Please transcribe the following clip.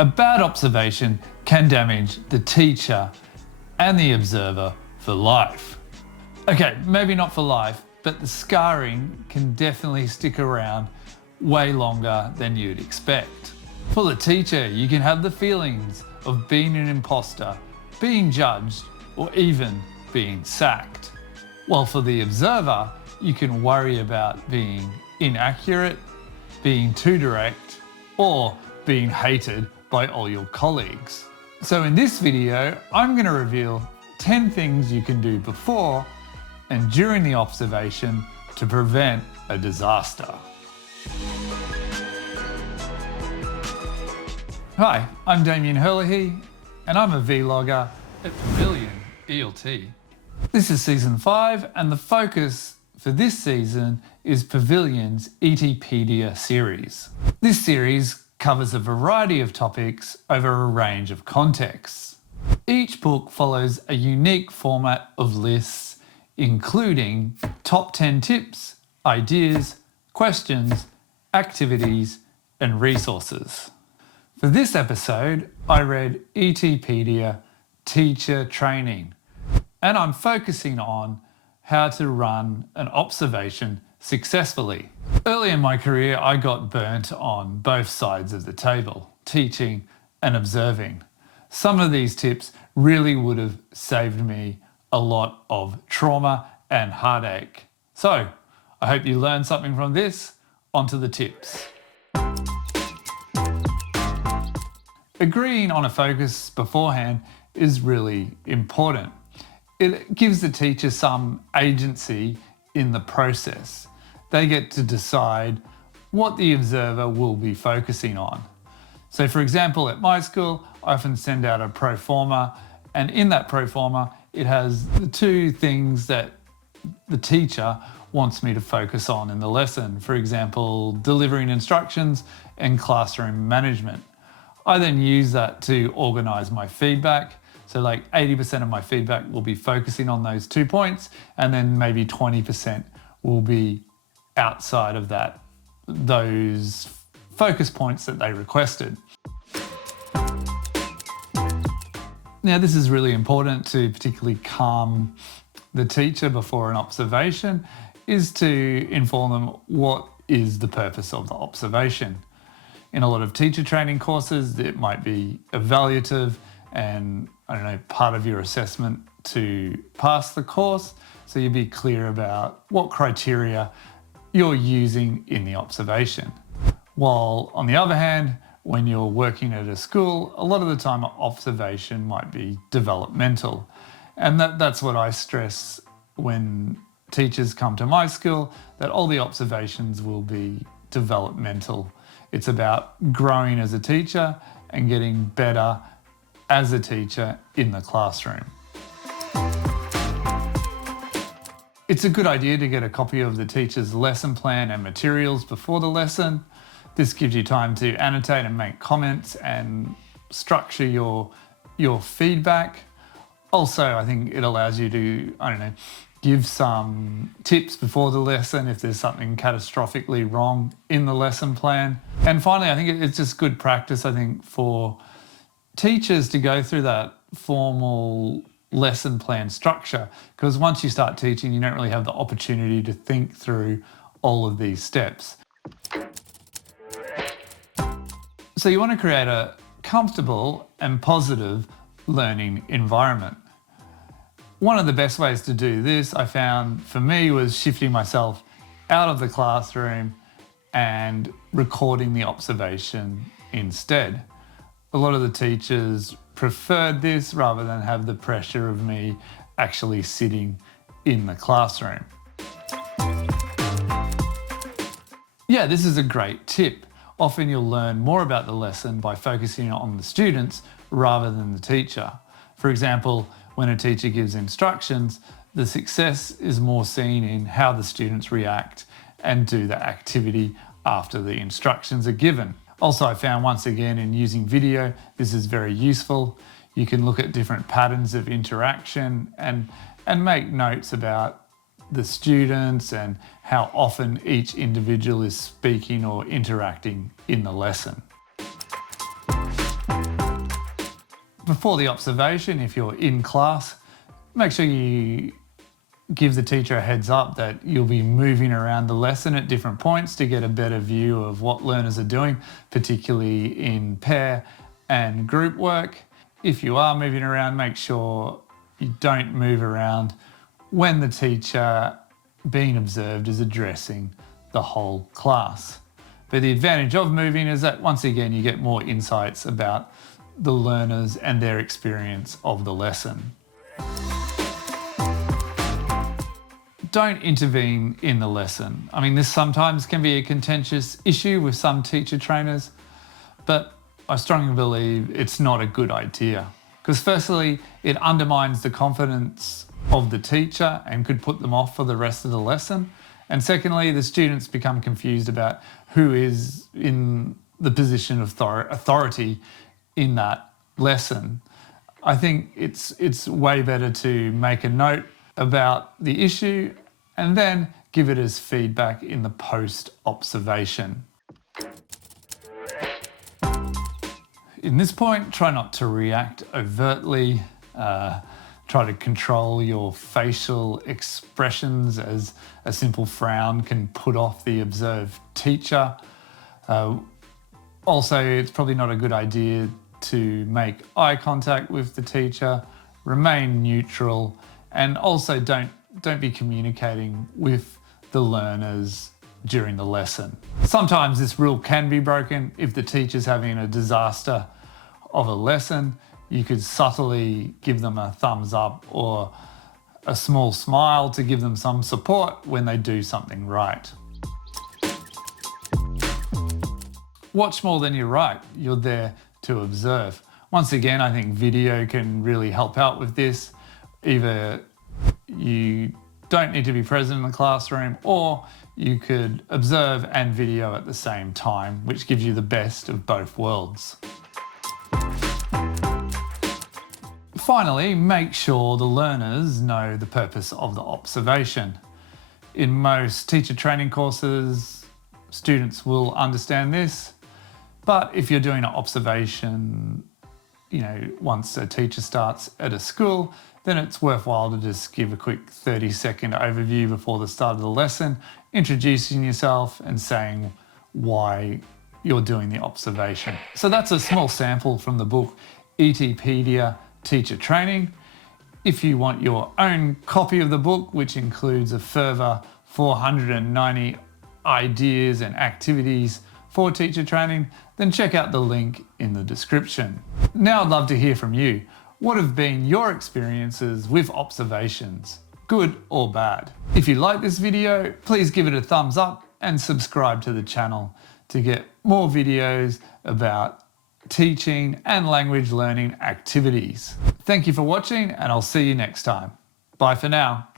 A bad observation can damage the teacher and the observer for life. Okay, maybe not for life, but the scarring can definitely stick around way longer than you'd expect. For the teacher, you can have the feelings of being an imposter, being judged, or even being sacked. While for the observer, you can worry about being inaccurate, being too direct, or being hated by all your colleagues. So in this video, I'm going to reveal 10 things you can do before and during the observation to prevent a disaster. Hi, I'm Damien Herlihy, and I'm a vlogger at Pavilion ELT. This is season 5, and the focus for this season is Pavilion's ETpedia series. This series covers a variety of topics over a range of contexts. Each book follows a unique format of lists, including top 10 tips, ideas, questions, activities, and resources. For this episode, I read ETpedia Teacher Training, and I'm focusing on how to run an observation successfully. Early in my career, I got burnt on both sides of the table, teaching and observing. Some of these tips really would have saved me a lot of trauma and heartache. So, I hope you learned something from this. Onto the tips. Agreeing on a focus beforehand is really important. It gives the teacher some agency in the process. They get to decide what the observer will be focusing on. So for example, at my school, I often send out a pro forma, and in that pro forma, it has the two things that the teacher wants me to focus on in the lesson. For example, delivering instructions and classroom management. I then use that to organize my feedback. So like 80% of my feedback will be focusing on those 2 points, and then maybe 20% will be outside of that, those focus points that they requested. Now, this is really important to particularly calm the teacher before an observation, is to inform them what is the purpose of the observation. In a lot of teacher training courses, it might be evaluative and, part of your assessment to pass the course. So you'd be clear about what criteria you're using in the observation. While on the other hand, when you're working at a school, a lot of the time observation might be developmental. And that's what I stress when teachers come to my school, that all the observations will be developmental. It's about growing as a teacher and getting better as a teacher in the classroom. It's a good idea to get a copy of the teacher's lesson plan and materials before the lesson. This gives you time to annotate and make comments and structure your feedback. Also, I think it allows you to, give some tips before the lesson if there's something catastrophically wrong in the lesson plan. And finally, I think it's just good practice, for teachers to go through that formal lesson plan structure, because once you start teaching, you don't really have the opportunity to think through all of these steps. So you want to create a comfortable and positive learning environment. One of the best ways to do this, I found for me, was shifting myself out of the classroom and recording the observation instead. A lot of the teachers preferred this rather than have the pressure of me actually sitting in the classroom. Yeah, this is a great tip. Often you'll learn more about the lesson by focusing on the students rather than the teacher. For example, when a teacher gives instructions, the success is more seen in how the students react and do the activity after the instructions are given. Also, I found once again in using video, this is very useful. You can look at different patterns of interaction and make notes about the students and how often each individual is speaking or interacting in the lesson. Before the observation, if you're in class, make sure you give the teacher a heads up that you'll be moving around the lesson at different points to get a better view of what learners are doing, particularly in pair and group work. If you are moving around, make sure you don't move around when the teacher being observed is addressing the whole class. But the advantage of moving is that once again you get more insights about the learners and their experience of the lesson. Don't intervene in the lesson. I mean, this sometimes can be a contentious issue with some teacher trainers, but I strongly believe it's not a good idea. Because firstly, it undermines the confidence of the teacher and could put them off for the rest of the lesson. And secondly, the students become confused about who is in the position of authority in that lesson. I think it's way better to make a note about the issue and then give it as feedback in the post-observation. In this point, try not to react overtly. Try to control your facial expressions, as a simple frown can put off the observed teacher. Also, it's probably not a good idea to make eye contact with the teacher, remain neutral, and also don't be communicating with the learners during the lesson. Sometimes this rule can be broken if the teacher's having a disaster of a lesson. You could subtly give them a thumbs up or a small smile to give them some support when they do something right. Watch more than you write. You're there to observe. Once again, I think video can really help out with this. Either you don't need to be present in the classroom, or you could observe and video at the same time, which gives you the best of both worlds. Finally, make sure the learners know the purpose of the observation. In most teacher training courses, students will understand this, but if you're doing an observation, once a teacher starts at a school, then it's worthwhile to just give a quick 30-second overview before the start of the lesson, introducing yourself and saying why you're doing the observation. So that's a small sample from the book ETpedia Teacher Training. If you want your own copy of the book, which includes a further 490 ideas and activities for teacher training, then check out the link in the description. Now I'd love to hear from you. What have been your experiences with observations, good or bad? If you like this video, please give it a thumbs up and subscribe to the channel to get more videos about teaching and language learning activities. Thank you for watching, and I'll see you next time. Bye for now.